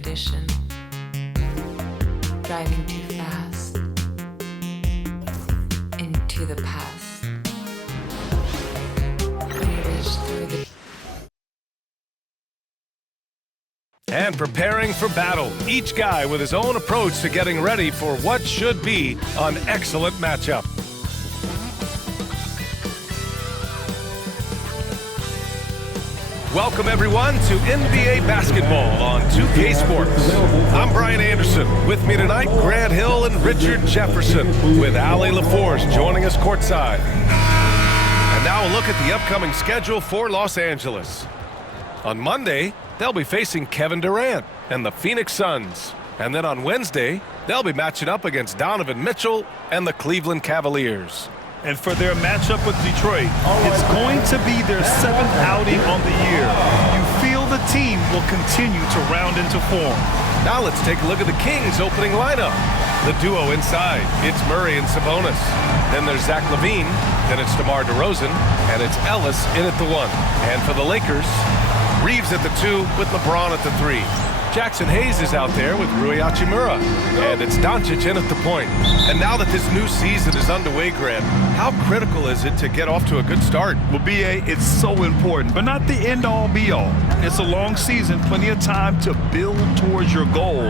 expedition, driving too fast into the past. When you reach through the And preparing for battle, each guy with his own approach to getting ready for what should be an excellent matchup. Welcome everyone to NBA basketball on 2K Sports. I'm Brian Anderson. With me tonight, Grant Hill and Richard Jefferson, with Ali LaForce joining us courtside. And now a look at the upcoming schedule for Los Angeles. On Monday, they'll be facing Kevin Durant and the Phoenix Suns. And then on Wednesday, they'll be matching up against Donovan Mitchell and the Cleveland Cavaliers. And for their matchup with Detroit, it's going to be their 7th outing on the year. You feel the team will continue to round into form. Now let's take a look at the Kings' opening lineup. The duo inside, it's Murray and Sabonis. Then there's Zach LaVine, then it's DeMar DeRozan, and it's Ellis in at the 1. And for the Lakers, Reeves at the 2 with LeBron at the 3. Jackson Hayes is out there with Rui Hachimura, and it's Doncic in at the point. And now that this new season is underway, Grant, how critical is it to get off to a good start? Well, B.A., it's so important, but not the end-all, be-all. It's a long season, plenty of time to build towards your goal.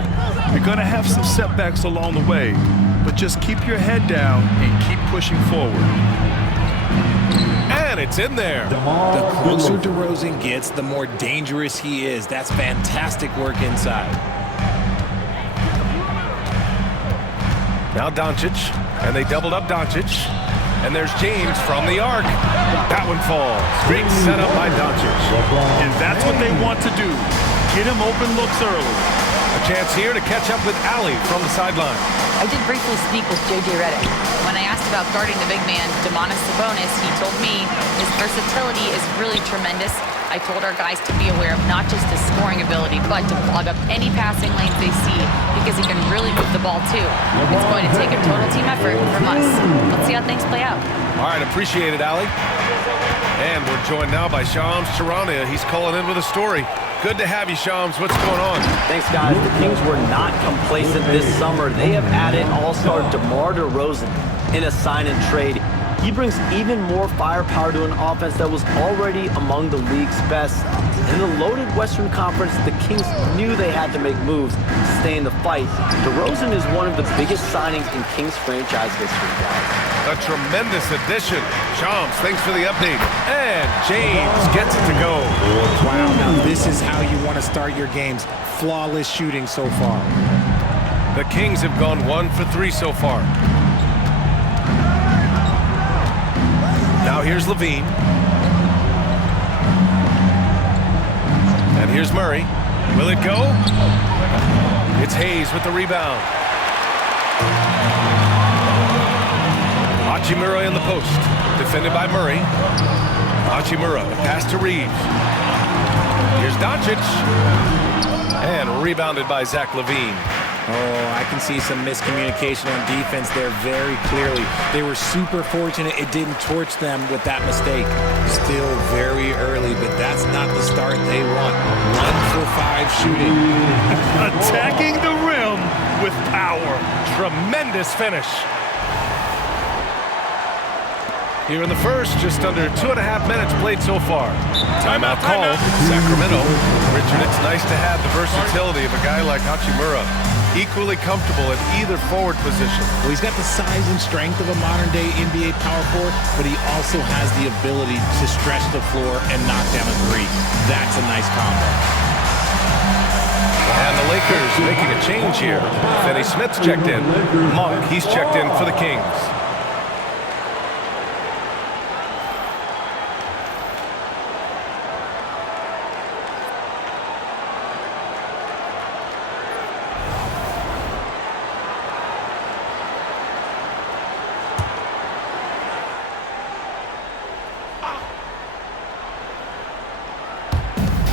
You're going to have some setbacks along the way, but just keep your head down and keep pushing forward. And it's in there. The closer DeRozan gets, the more dangerous he is. That's fantastic work inside. Now Doncic, and they doubled up Doncic. And there's James from the arc. That one falls. Great setup by Doncic. And that's what they want to do. Get him open looks early. A chance here to catch up with Ali from the sideline. I did briefly speak with J.J. Redick. When I asked about guarding the big man, Domantas Sabonis, he told me his versatility is really tremendous. I told our guys to be aware of not just his scoring ability, but to clog up any passing lanes they see, because he can really move the ball too. It's going to take a total team effort from us. Let's see how things play out. All right, appreciate it, Ali. And we're joined now by Shams Charania. He's calling in with a story. Good to have you, Shams. What's going on? Thanks, guys. The Kings were not complacent this summer. They have added all-star DeMar DeRozan in a sign-and-trade. He brings even more firepower to an offense that was already among the league's best. In the loaded Western Conference, the Kings knew they had to make moves to stay in the fight. DeRozan is one of the biggest signings in Kings franchise history, guys. A tremendous addition. Shams, thanks for the update. And James gets it to go. Wow, now this is how you want to start your games. Flawless shooting so far. The Kings have gone 1 for 3 so far. Now here's LaVine. And here's Murray. Will it go? It's Hayes with the rebound. Hachimura in the post. Defended by Murray. Hachimura, pass to Reeves. Here's Doncic. And rebounded by Zach LaVine. Oh, I can see some miscommunication on defense there very clearly. They were super fortunate it didn't torch them with that mistake. Still very early, but that's not the start they want. 1 for 5 shooting. Attacking the rim with power. Tremendous finish. Here in the first, just under 2.5 minutes played so far. Timeout call, Sacramento. Richard, it's nice to have the versatility of a guy like Hachimura. Equally comfortable at either forward position. Well, he's got the size and strength of a modern-day NBA power forward, but he also has the ability to stretch the floor and knock down a three. That's a nice combo. And the Lakers making a change here. Finney Smith's checked in. Monk, he's checked in for the Kings.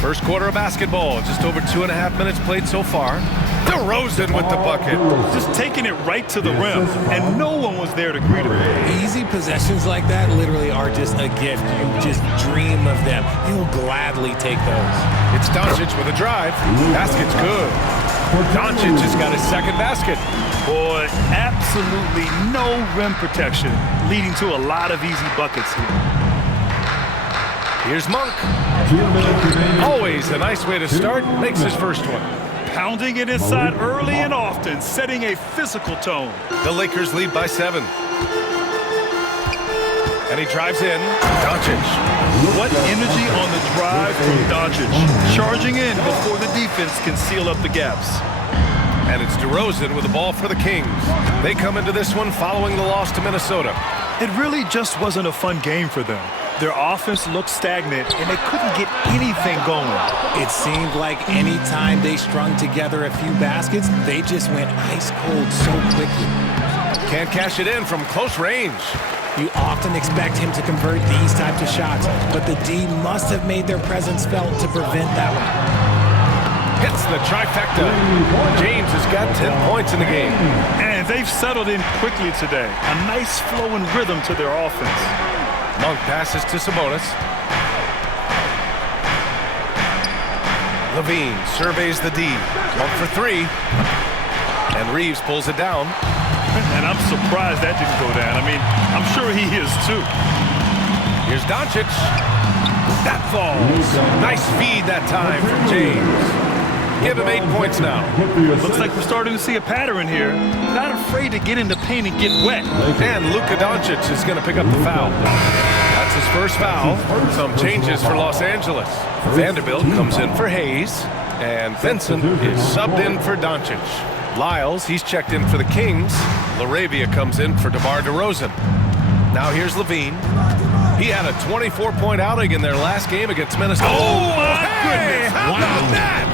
First quarter of basketball, just over 2.5 minutes played so far. DeRozan with the bucket. Just taking it right to the rim, and no one was there to greet him. Easy possessions like that literally are just a gift. You just dream of them. You'll gladly take those. It's Doncic with a drive. Basket's good. Doncic has got his second basket. Boy, absolutely no rim protection, leading to a lot of easy buckets here. Here's Monk. Always a nice way to start. Makes his first one. Pounding it inside early and often, setting a physical tone. The Lakers lead by 7. And he drives in. Doncic. What energy on the drive from Doncic. Charging in before the defense can seal up the gaps. And it's DeRozan with the ball for the Kings. They come into this one following the loss to Minnesota. It really just wasn't a fun game for them. Their offense looked stagnant, and they couldn't get anything going. It seemed like any time they strung together a few baskets, they just went ice cold so quickly. Can't cash it in from close range. You often expect him to convert these types of shots, but the D must have made their presence felt to prevent that one. Hits the trifecta. James has got 10 points in the game. And they've settled in quickly today. A nice flow and rhythm to their offense. Monk passes to Sabonis. Levine surveys the D. Monk for 3. And Reeves pulls it down. And I'm surprised that didn't go down. I mean, I'm sure he is too. Here's Doncic. That falls. Nice feed that time from James. Give him 8 points now. Looks like we're starting to see a pattern here. Not afraid to get in the paint and get wet. And Luka Doncic is going to pick up the foul. That's his first foul. Some changes for Los Angeles. Vanderbilt comes in for Hayes. And Vincent is subbed in for Doncic. Lyles, he's checked in for the Kings. LaRavia comes in for DeMar DeRozan. Now here's Levine. He had a 24-point outing in their last game against Minnesota. Oh, my goodness. How about that?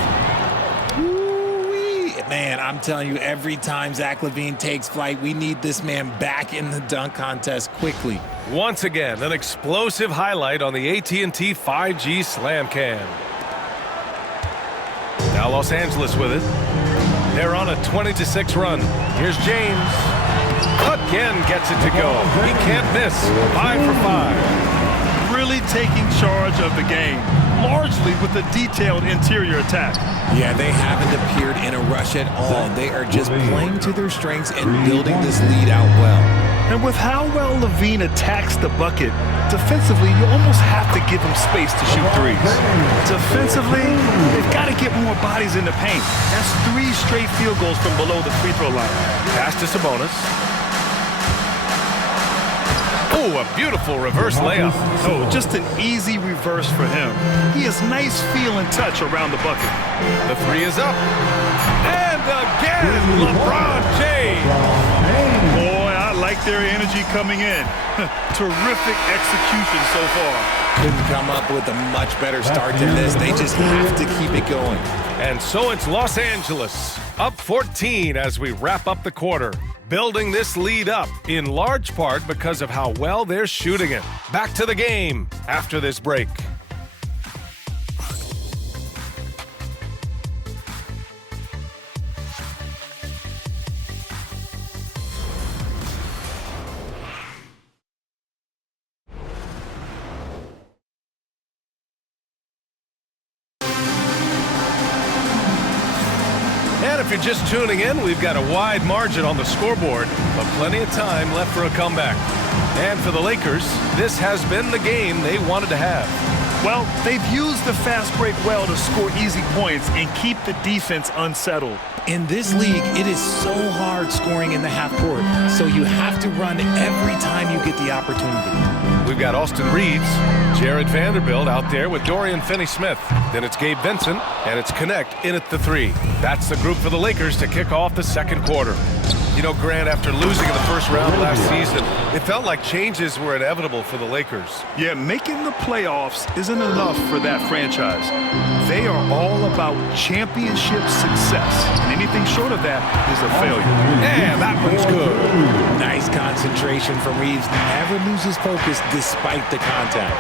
Man, I'm telling you, every time Zach LaVine takes flight, we need this man back in the dunk contest quickly. Once again, an explosive highlight on the AT&T 5G Slam Cam. Now Los Angeles with it. They're on a 20-6 run. Here's James. Again gets it to go. He can't miss. 5 for 5. Really taking charge of the game, largely with a detailed interior attack. Yeah, they haven't appeared in a rush at all. They are just playing to their strengths and building this lead out well. And with how well Levine attacks the bucket, defensively, you almost have to give him space to shoot threes. Defensively, they've got to get more bodies in the paint. That's 3 straight field goals from below the free throw line. Pass to Sabonis. Oh, a beautiful reverse layup. Oh, just an easy reverse for him. He has nice feel and touch around the bucket. The 3 is up. And again, LeBron James. Boy, I like their energy coming in. Terrific execution so far. Couldn't come up with a much better start than this. They just have to keep it going. And so it's Los Angeles, up 14 as we wrap up the quarter. Building this lead up in large part because of how well they're shooting it. Back to the game after this break. And if you're just tuning in, we've got a wide margin on the scoreboard, but plenty of time left for a comeback. And for the Lakers, this has been the game they wanted to have. Well, they've used the fast break well to score easy points and keep the defense unsettled. In this league, it is so hard scoring in the half court, so you have to run every time you get the opportunity. We've got Austin Reeves, Jared Vanderbilt out there with Dorian Finney-Smith. Then it's Gabe Vincent, and it's Connect in at the 3. That's the group for the Lakers to kick off the second quarter. You know, Grant, after losing in the first round last season, it felt like changes were inevitable for the Lakers. Yeah, making the playoffs isn't enough for that franchise. They are all about championship success, and anything short of that is a failure. Yeah, that one's good. Nice concentration from Reeves. Never loses focus despite the contact.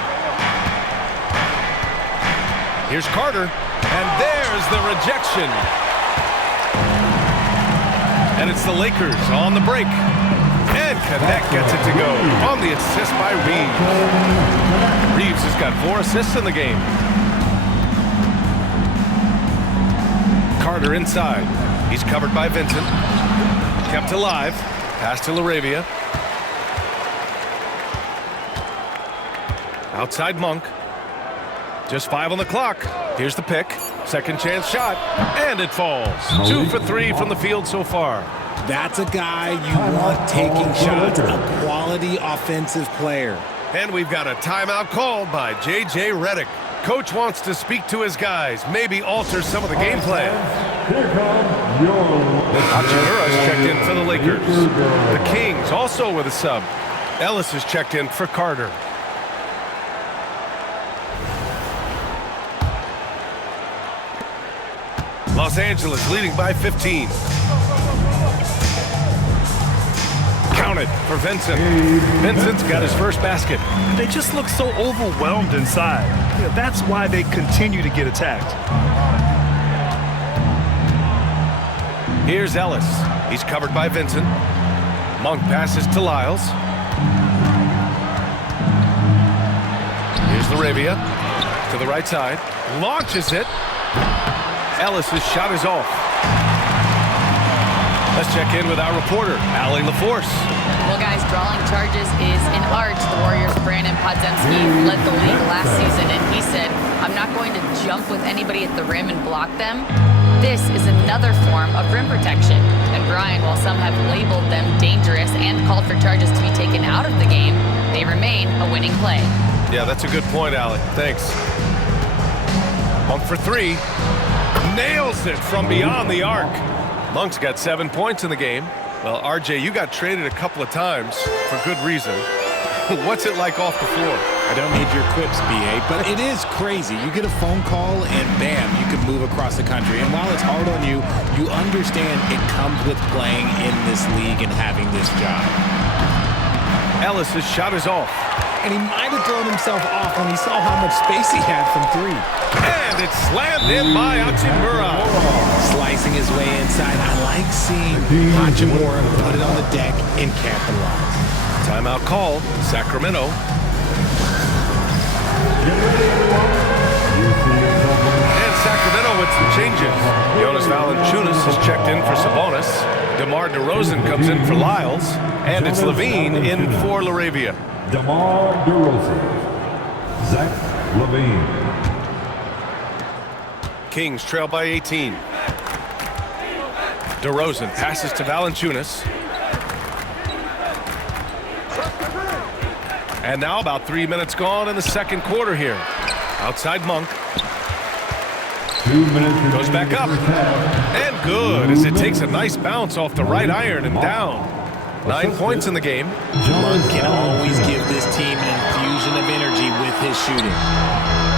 Here's Carter, and there's the rejection. And it's the Lakers on the break. And Connect gets it to go on the assist by Reeves. Reeves has got 4 assists in the game. Carter inside. He's covered by Vincent. Kept alive. Pass to LaRavia. Outside Monk. Just 5 on the clock. Here's the pick. Second chance shot. And it falls. 2 for 3 from the field so far. That's a guy you want taking shots. A quality offensive player. And we've got a timeout called by J.J. Redick. Coach wants to speak to his guys. Maybe alter some of the game plan. Hachimura's checked in for the Lakers. The Kings also with a sub. Ellis is checked in for Carter. Los Angeles leading by 15. Counted for Vincent. Vincent's got his first basket. They just look so overwhelmed inside. Yeah, that's why they continue to get attacked. Here's Ellis. He's covered by Vincent. Monk passes to Lyles. Here's LaRavia to the right side. Launches it. Ellis's shot is off. Let's check in with our reporter, Allie LaForce. Well, guys, drawing charges is an art. The Warriors' Brandon Podziemski led the league last season, and he said, I'm not going to jump with anybody at the rim and block them. This is another form of rim protection. And Brian, while some have labeled them dangerous and called for charges to be taken out of the game, they remain a winning play. Yeah, that's a good point, Allie. Thanks. Monk for 3. Nails it from beyond the arc. Monk's got 7 points in the game. Well, RJ, you got traded a couple of times for good reason. What's it like off the floor? I don't need your quips, BA, but it is crazy. You get a phone call and bam, you can move across the country. And while it's hard on you, you understand it comes with playing in this league and having this job. Ellis's shot is off. And he might have thrown himself off when he saw how much space he had from 3. And it's slammed in by Hachimura. Slicing his way inside. I like seeing Hachimura put it on the deck and capitalize. Timeout called. Sacramento. And Sacramento with some changes. Jonas Valanciunas has checked in for Sabonis. DeMar DeRozan comes in for Lyles. And it's Levine in for LaRavia. DeMar DeRozan, Zach LaVine. Kings trail by 18. DeRozan passes to Valanciunas. And now about 3 minutes gone in the second quarter here. Outside Monk. 2 minutes. Goes back up. And good as it takes a nice bounce off the right iron and down. 9 points in the game. Monk can always give this team an infusion of energy with his shooting.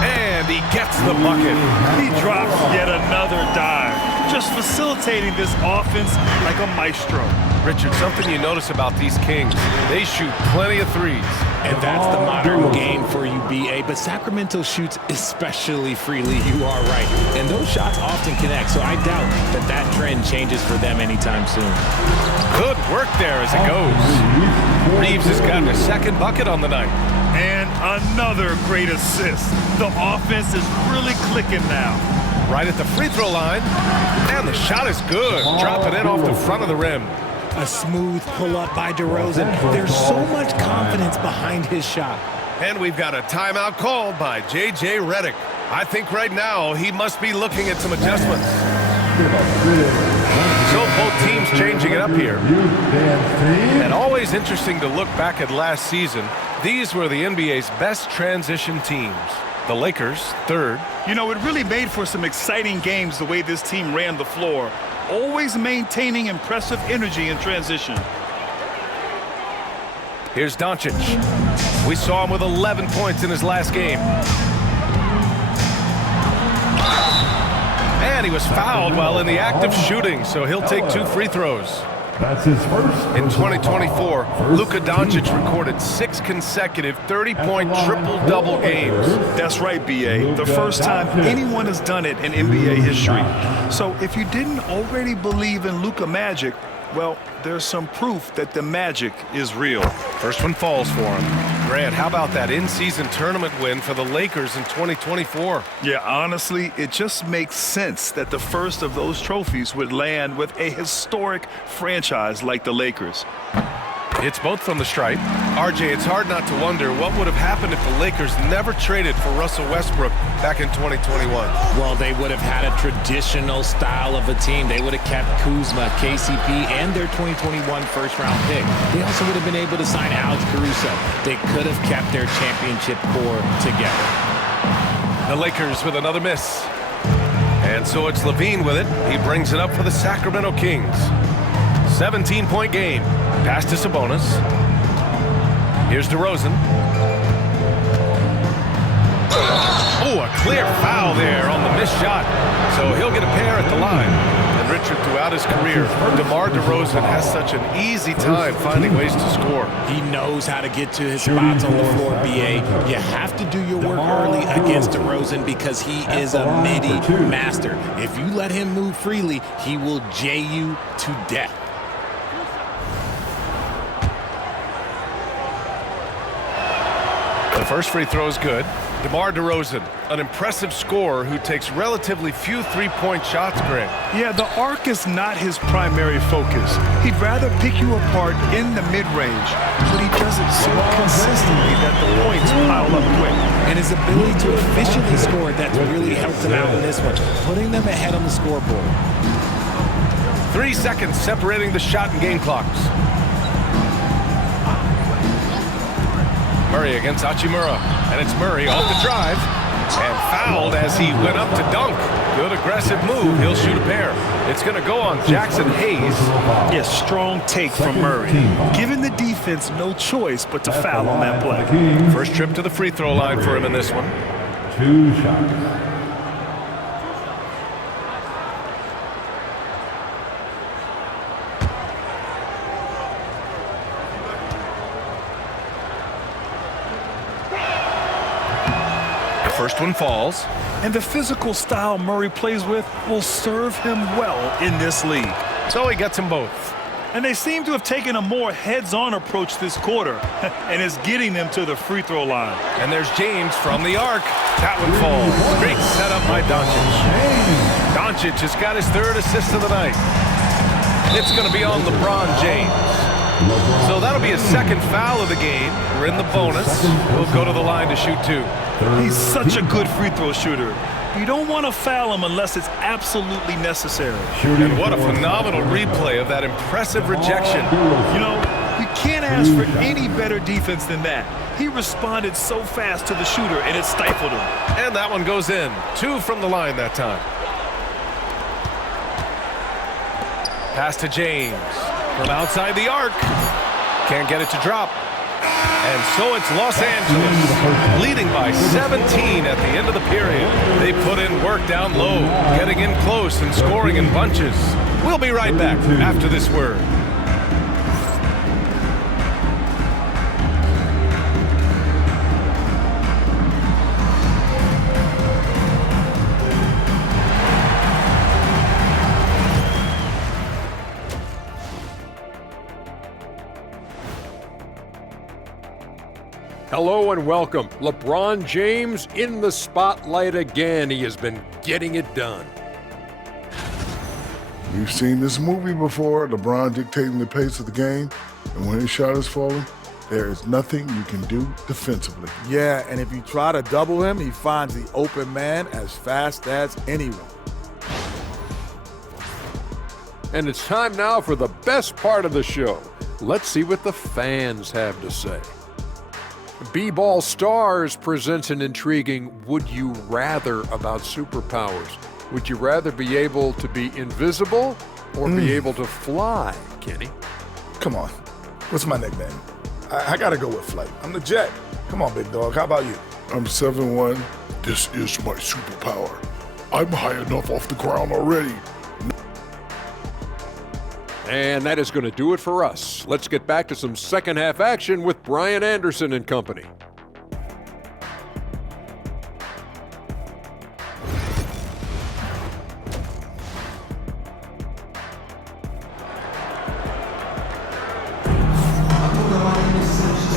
And he gets the bucket. He drops yet another dive, just facilitating this offense like a maestro. Richard, something you notice about these Kings, they shoot plenty of threes. And that's the modern game for you, BA. But Sacramento shoots especially freely. You are right. And those shots often connect, so I doubt that that trend changes for them anytime soon. Good work there as it goes. Reeves has gotten a second bucket on the night. And another great assist. The offense is really clicking now. Right at the free throw line. And the shot is good. Dropping in off the front of the rim. A smooth pull-up by DeRozan. There's so much confidence behind his shot. And we've got a timeout called by J.J. Redick. I think right now he must be looking at some adjustments. So both teams changing it up here. And always interesting to look back at last season. These were the NBA's best transition teams. The Lakers, 3rd. You know, it really made for some exciting games the way this team ran the floor, always maintaining impressive energy in transition. Here's Doncic. We saw him with 11 points in his last game. And he was fouled while in the act of shooting, so he'll take 2 free throws. That's his first. In 2024, Luka Doncic recorded 6 consecutive 30-point triple-double games. That's right, BA. The first time anyone has done it in NBA history. So if you didn't already believe in Luka magic, well, there's some proof that the magic is real. First one falls for him. Grant, how about that in-season tournament win for the Lakers in 2024? Yeah, honestly, it just makes sense that the first of those trophies would land with a historic franchise like the Lakers. It's both from the stripe. RJ, it's hard not to wonder what would have happened if the Lakers never traded for Russell Westbrook back in 2021. Well, they would have had a traditional style of a team. They would have kept Kuzma, KCP, and their 2021 first-round pick. They also would have been able to sign Alex Caruso. They could have kept their championship core together. The Lakers with another miss. And so it's Levine with it. He brings it up for the Sacramento Kings. 17-point game. Pass to Sabonis. Here's DeRozan. Oh, a clear foul there on the missed shot. So he'll get a pair at the line. And Richard, throughout his career, DeMar DeRozan has such an easy time finding ways to score. He knows how to get to his spots on the floor, BA. You have to do your work early against DeRozan because he is a midi master. If you let him move freely, he will J you to death. The first free throw is good. DeMar DeRozan, an impressive scorer who takes relatively few three-point shots, Grant. Yeah, the arc is not his primary focus. He'd rather pick you apart in the mid-range, but he does it so consistently that the points pile up quick. And his ability to efficiently score, that's really helped him out in this one, putting them ahead on the scoreboard. 3 seconds separating the shot and game clocks. Murray against Hachimura, and it's Murray off the drive, and fouled as he went up to dunk. Good aggressive move. He'll shoot a pair. It's going to go on Jackson Hayes. Yes, strong take from Murray. Giving the defense no choice but to foul on that play. First trip to the free throw line for him in this one. 2 shots. First one falls. And the physical style Murray plays with will serve him well in this league. So he gets them both. And they seem to have taken a more heads-on approach this quarter, and is getting them to the free throw line. And there's James from the arc. That one falls. Great setup by Doncic. Doncic has got his third assist of the night. It's going to be on LeBron James. So that'll be his second foul of the game. We're in the bonus. We'll go to the line to shoot 2. He's such a good free throw shooter. You don't want to foul him unless it's absolutely necessary. And what a phenomenal replay of that impressive rejection. You know, you can't ask for any better defense than that. He responded so fast to the shooter, and it stifled him. And that one goes in. 2 from the line that time. Pass to James from outside the arc. Can't get it to drop. And so it's Los Angeles, leading by 17 at the end of the period. They put in work down low, getting in close and scoring in bunches. We'll be right back after this word. Hello and welcome. LeBron James in the spotlight again. He has been getting it done. We've seen this movie before, LeBron dictating the pace of the game, and when his shot is falling, there is nothing you can do defensively. Yeah, and if you try to double him, he finds the open man as fast as anyone. And it's time now for the best part of the show. Let's see what the fans have to say. B-Ball Stars presents an intriguing Would You Rather about superpowers. Would you rather be able to be invisible or be able to fly, Kenny? Come on. What's my nickname? I gotta go with Flight. I'm the Jet. Come on, big dog. How about you? I'm 7'1". This is my superpower. I'm high enough off the ground already. And that is going to do it for us. Let's get back to some second half action with Brian Anderson and company.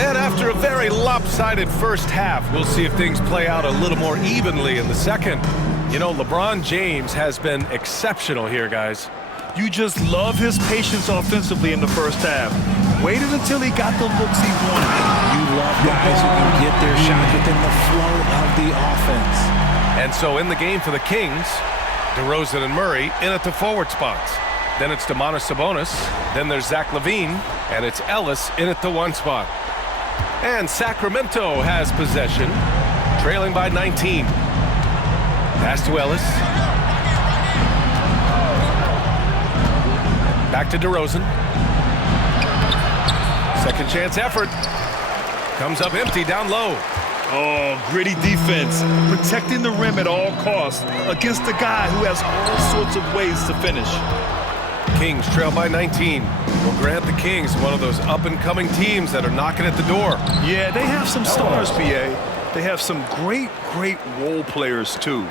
And after a very lopsided one-sided first half. We'll see if things play out a little more evenly in the second. You know, LeBron James has been exceptional here, guys. You just love his patience offensively in the first half. Waited until he got the looks he wanted. You love guys who can get their shot within the flow of the offense. And so in the game for the Kings, DeRozan and Murray in at the forward spots. Then it's Domantas Sabonis. Then there's Zach LaVine. And it's Ellis in at the 1 spot. And Sacramento has possession, trailing by 19. Pass to Ellis. Back to DeRozan. Second chance effort. Comes up empty down low. Oh, gritty defense. Protecting the rim at all costs against a guy who has all sorts of ways to finish. Kings trail by 19. Will grant the Kings one of those up-and-coming teams that are knocking at the door. Yeah, they have some stars, BA. They have some great role players, too.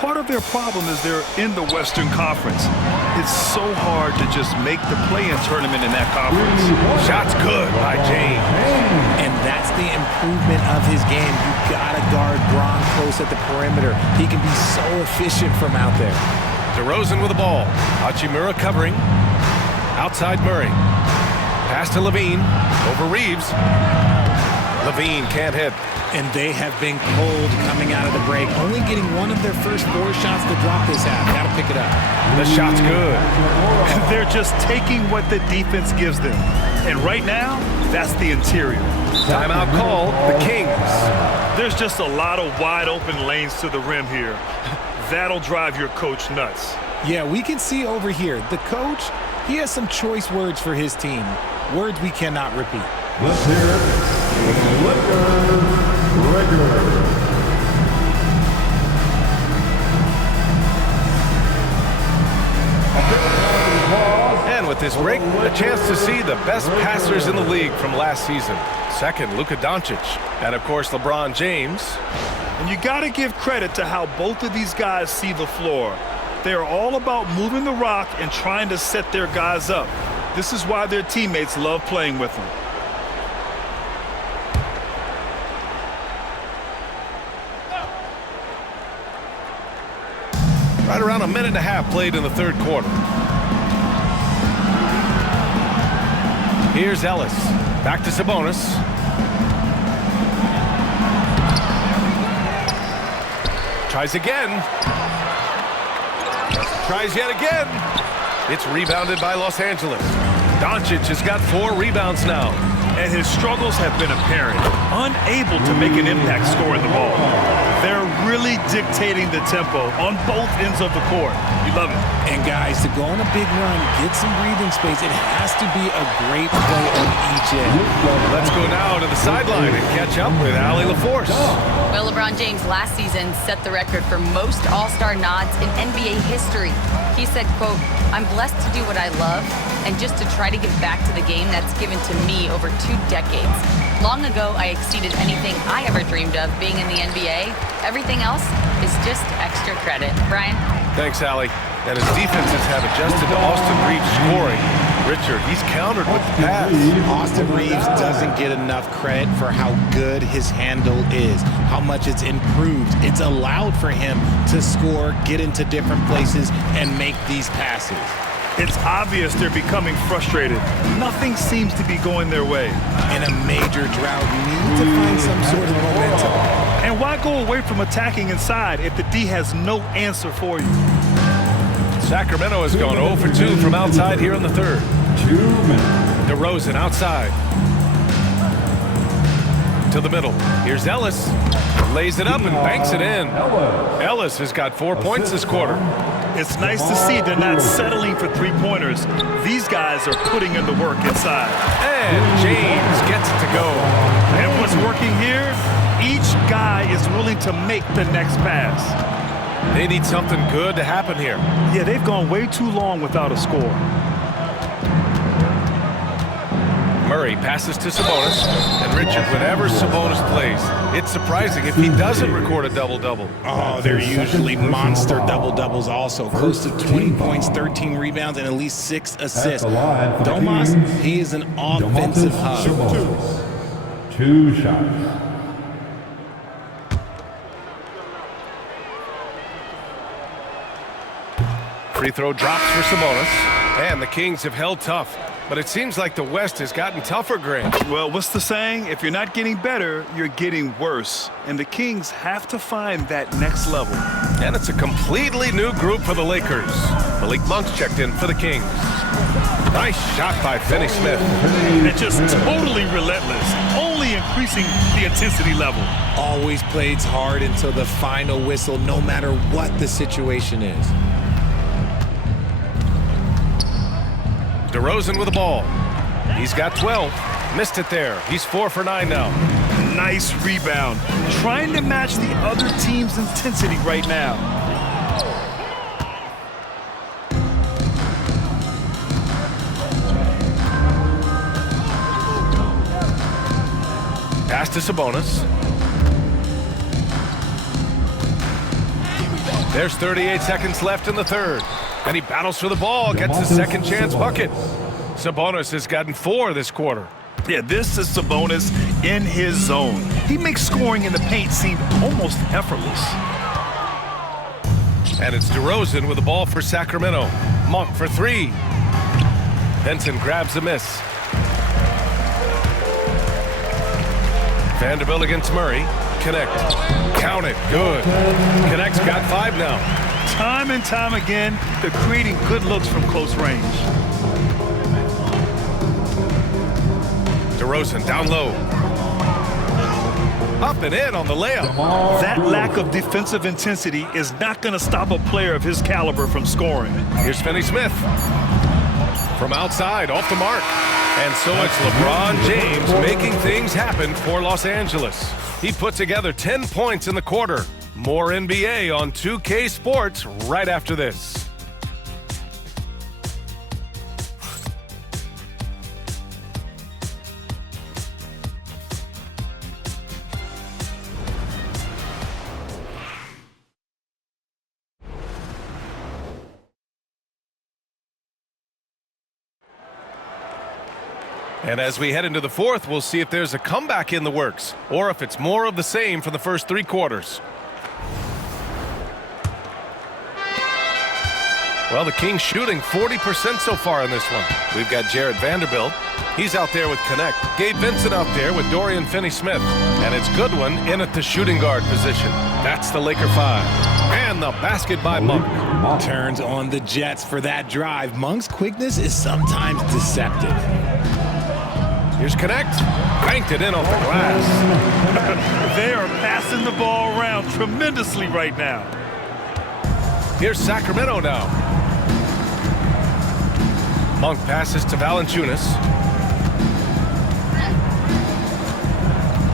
Part of their problem is they're in the Western Conference. It's so hard to just make the play-in tournament in that conference. Shot's good by James. And that's the improvement of his game. You gotta guard Bron close at the perimeter. He can be so efficient from out there. DeRozan with the ball. Hachimura covering. Outside Murray. Pass to LaVine. Over Reeves. LaVine can't hit. And they have been cold coming out of the break. Only getting one of their first 4 shots to drop this half. Gotta pick it up. The shot's good. They're just taking what the defense gives them. And right now, that's the interior. Timeout call, the Kings. There's just a lot of wide open lanes to the rim here. That'll drive your coach nuts. Yeah, we can see over here. The coach, he has some choice words for his team. Words we cannot repeat. Let's hear it for the Lakers. And with this break, a chance to see the best passers in the league from last season. Second, Luka Doncic. And, of course, LeBron James. And you got to give credit to how both of these guys see the floor. They are all about moving the rock and trying to set their guys up. This is why their teammates love playing with them. Right around a minute and a half played in the third quarter. Here's Ellis. Back to Sabonis. Tries again. Tries yet again. It's rebounded by Los Angeles. Doncic has got 4 rebounds now. And his struggles have been apparent. Unable to make an impact scoring the ball. They're really dictating the tempo on both ends of the court. You love it. And guys, to go on a big run, get some breathing space, it has to be a great play on each end. Let's go now to the sideline and catch up with Allie LaForce. Well, LeBron James last season set the record for most All-Star nods in NBA history. He said, quote, "I'm blessed to do what I love and just to try to give back to the game that's given to me over 2 decades. Long ago, I exceeded anything I ever dreamed of being in the NBA. Everything else is just extra credit." Brian? Thanks, Allie. And his defenses have adjusted to Austin Reeves scoring. Richard, he's countered with the pass. Austin Reeves doesn't get enough credit for how good his handle is, how much it's improved. It's allowed for him to score, get into different places, and make these passes. It's obvious they're becoming frustrated. Nothing seems to be going their way. In a major drought, need to find some sort of momentum. And why go away from attacking inside if the D has no answer for you? Sacramento has gone 0 for 2 from outside here in the third. 2 minutes. DeRozan outside. To the middle. Here's Ellis. Lays it up and banks it in. Ellis has got 4 points this quarter. It's nice to see they're not settling for 3-pointers. These guys are putting in the work inside. And James gets it to go. And what's working here? Each guy is willing to make the next pass. They need something good to happen here. Yeah, they've gone way too long without a score. Murray passes to Sabonis. And Richard, whenever Sabonis plays, it's surprising if he doesn't record a double-double. Oh, they're usually monster double-doubles also. Close to 20 points, 13 rebounds, and at least 6 assists. Domas, he is an offensive hub. 2 shots. Free throw drops for Sabonis. And the Kings have held tough. But it seems like the West has gotten tougher, Grant. Well, what's the saying? If you're not getting better, you're getting worse. And the Kings have to find that next level. And it's a completely new group for the Lakers. Malik Monk's checked in for the Kings. Nice shot by Finney-Smith. And just totally relentless, only increasing the intensity level. Always plays hard until the final whistle, no matter what the situation is. DeRozan with the ball. He's got 12. Missed it there. He's 4 for 9 now. Nice rebound. Trying to match the other team's intensity right now. Pass to Sabonis. There's 38 seconds left in the third. And he battles for the ball, gets his second chance bucket. Sabonis has gotten 4 this quarter. Yeah, this is Sabonis in his zone. He makes scoring in the paint seem almost effortless. And it's DeRozan with the ball for Sacramento. Monk for 3. Benson grabs a miss. Vanderbilt against Murray. Connect. Count it. Good. Connect's got 5 now. Time and time again, they're creating good looks from close range. DeRozan down low. Up and in on the layup. That lack of defensive intensity is not going to stop a player of his caliber from scoring. Here's Finney-Smith. From outside, off the mark. And so it's LeBron James making things happen for Los Angeles. He put together 10 points in the quarter. More NBA on 2K Sports right after this. And as we head into the fourth, we'll see if there's a comeback in the works or if it's more of the same for the first 3 quarters. Well, the Kings shooting 40% so far in this one. We've got Jared Vanderbilt. He's out there with Connect. Gabe Vincent out there with Dorian Finney-Smith. And it's Goodwin in at the shooting guard position. That's the Laker 5. And the basket by Monk. Turns on the Jets for that drive. Monk's quickness is sometimes deceptive. Here's Connect. Banked it in off the glass. They are passing the ball around tremendously right now. Here's Sacramento now. Monk passes to Valanciunas.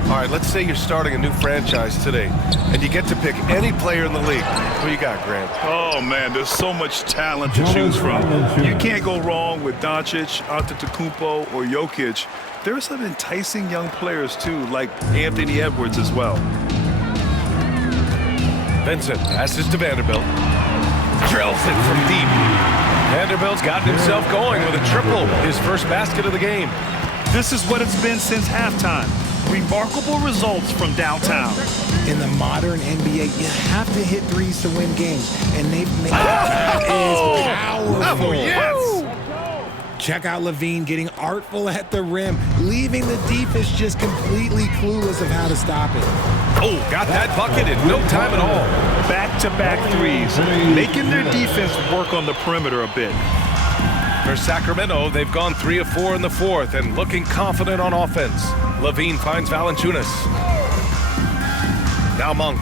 All right, let's say you're starting a new franchise today, and you get to pick any player in the league. Who you got, Grant? Oh, man, there's so much talent to choose from. You can't go wrong with Doncic, Antetokounmpo, or Jokic. There are some enticing young players, too, like Anthony Edwards as well. Vincent passes to Vanderbilt. Drills it from deep. Vanderbilt's gotten himself going with a triple, his first basket of the game. This is what it's been since halftime. Remarkable results from downtown. In the modern NBA, you have to hit threes to win games, and they've made that is powerful. Oh, yes. Check out Levine getting artful at the rim, leaving the defense just completely clueless of how to stop it. Oh, got that bucket in no time at all. Back-to-back threes, making their defense work on the perimeter a bit. For Sacramento, they've gone 3 of 4 in the fourth and looking confident on offense. Levine finds Valanciunas. Now Monk.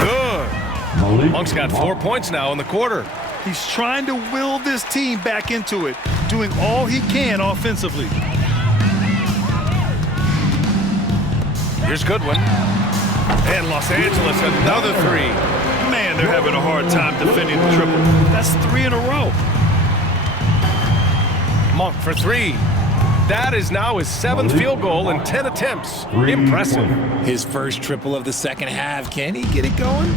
Good. Monk's got 4 points now in the quarter. He's trying to will this team back into it, doing all he can offensively. Here's Goodwin. And Los Angeles, another 3. Man, they're having a hard time defending the triple. That's 3 in a row. Monk for 3. That is now his 7th field goal in 10 attempts. Impressive. His first triple of the second half. Can he get it going?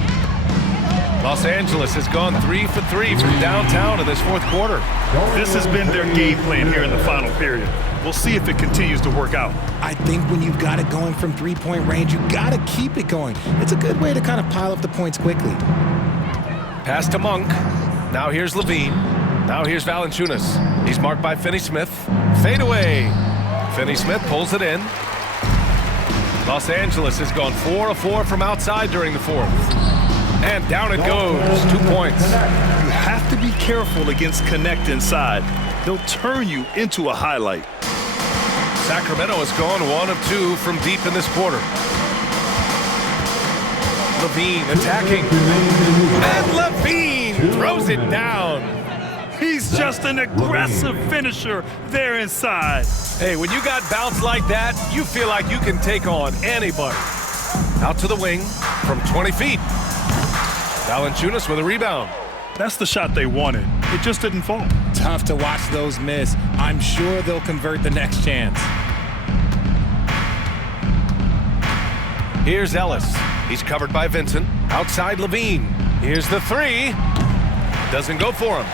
Los Angeles has gone 3 for 3 from downtown in this fourth quarter. This has been their game plan here in the final period. We'll see if it continues to work out. I think when you've got it going from three-point range, you got to keep it going. It's a good way to kind of pile up the points quickly. Pass to Monk. Now here's Levine. Now here's Valanciunas. He's marked by Finney-Smith. Fade away. Finney-Smith pulls it in. Los Angeles has gone 4 of 4 from outside during the fourth. And down it goes. 2 points. You have to be careful against connect inside. They'll turn you into a highlight. Sacramento has gone 1 of 2 from deep in this quarter. Levine attacking. And Levine throws it down. He's just an aggressive finisher there inside. Hey, when you got bounce like that, you feel like you can take on anybody. Out to the wing from 20 feet. Valanciunas with a rebound. That's the shot they wanted. It just didn't fall. Tough to watch those miss. I'm sure they'll convert the next chance. Here's Ellis. He's covered by Vincent. Outside Levine. Here's the three. Doesn't go for him.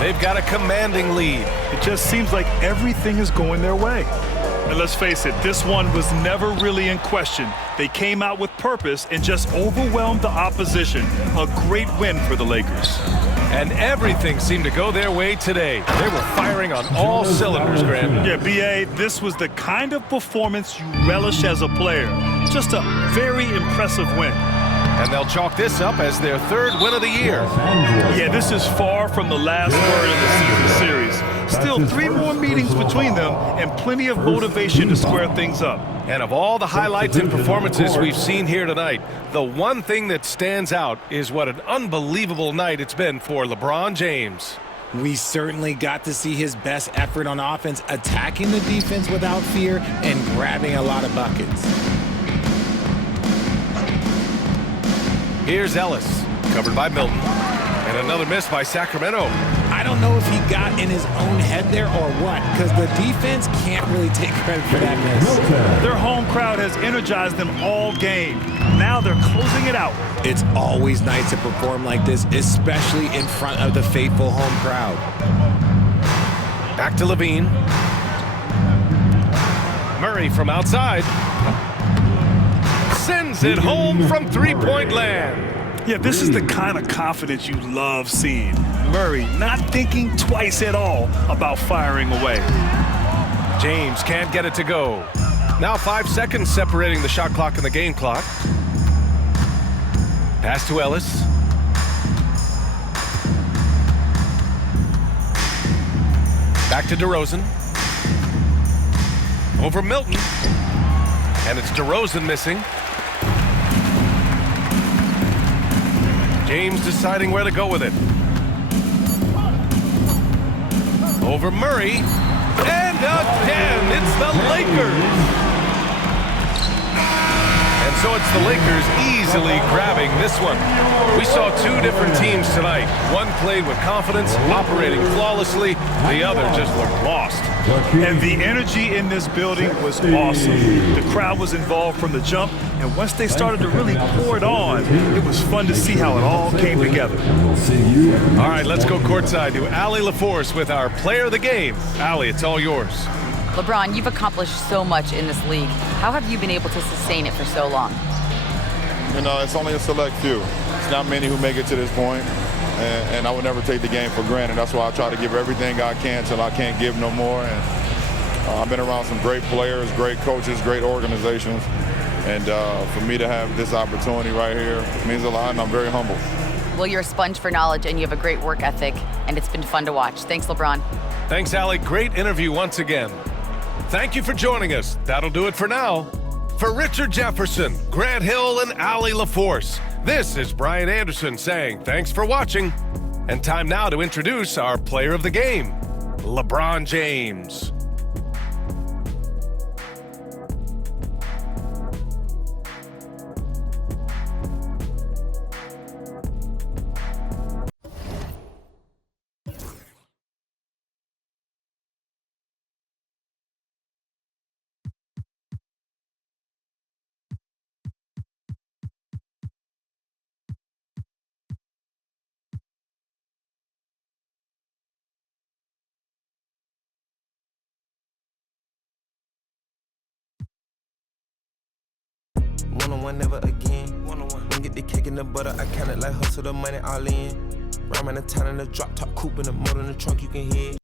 They've got a commanding lead. It just seems like everything is going their way. And let's face it, this one was never really in question. They came out with purpose and just overwhelmed the opposition. A great win for the Lakers. And everything seemed to go their way today. They were firing on all cylinders, Grant. Yeah, B.A., this was the kind of performance you relish as a player. Just a very impressive win. And they'll chalk this up as their third win of the year. Yeah, this is far from the last word in the season series. Still 3 more meetings between them and plenty of motivation to square things up. And of all the highlights and performances we've seen here tonight, the one thing that stands out is what an unbelievable night it's been for LeBron James. We certainly got to see his best effort on offense, attacking the defense without fear and grabbing a lot of buckets. Here's Ellis, covered by Milton. And another miss by Sacramento. I don't know if he got in his own head there or what, because the defense can't really take credit for that miss. Their home crowd has energized them all game. Now they're closing it out. It's always nice to perform like this, especially in front of the faithful home crowd. Back to Levine. Murray from outside. Sends it home from three-point land. Yeah, this is the kind of confidence you love seeing. Murray not thinking twice at all about firing away. James can't get it to go. Now 5 seconds separating the shot clock and the game clock. Pass to Ellis. Back to DeRozan. Over Milton. And it's DeRozan missing. James deciding where to go with it. Over Murray. And again, it's the Lakers. And so it's the Lakers easily grabbing this one. We saw 2 different teams tonight. One played with confidence, operating flawlessly. The other just looked lost. And the energy in this building was awesome. The crowd was involved from the jump, and once they started to really pour it on, it was fun to see how it all came together. All right, let's go courtside to Allie LaForce with our player of the game. Allie, it's all yours. LeBron, you've accomplished so much in this league. How have you been able to sustain it for so long? You know, it's only a select few. It's not many who make it to this point, and I would never take the game for granted. That's why I try to give everything I can till I can't give no more. And I've been around some great players, great coaches, great organizations, and for me to have this opportunity right here means a lot, and I'm very humble. Well, you're a sponge for knowledge, and you have a great work ethic, and it's been fun to watch. Thanks, LeBron. Thanks, Allie. Great interview once again. Thank you for joining us. That'll do it for now. For Richard Jefferson, Grant Hill, and Allie LaForce, this is Brian Anderson saying thanks for watching. And time now to introduce our player of the game, LeBron James. One-on-one never again. Don't get the cake in the butter, I count it like hustle the money all in. Rhyme in the town in the drop top coupe in the motor in the trunk, you can hear it.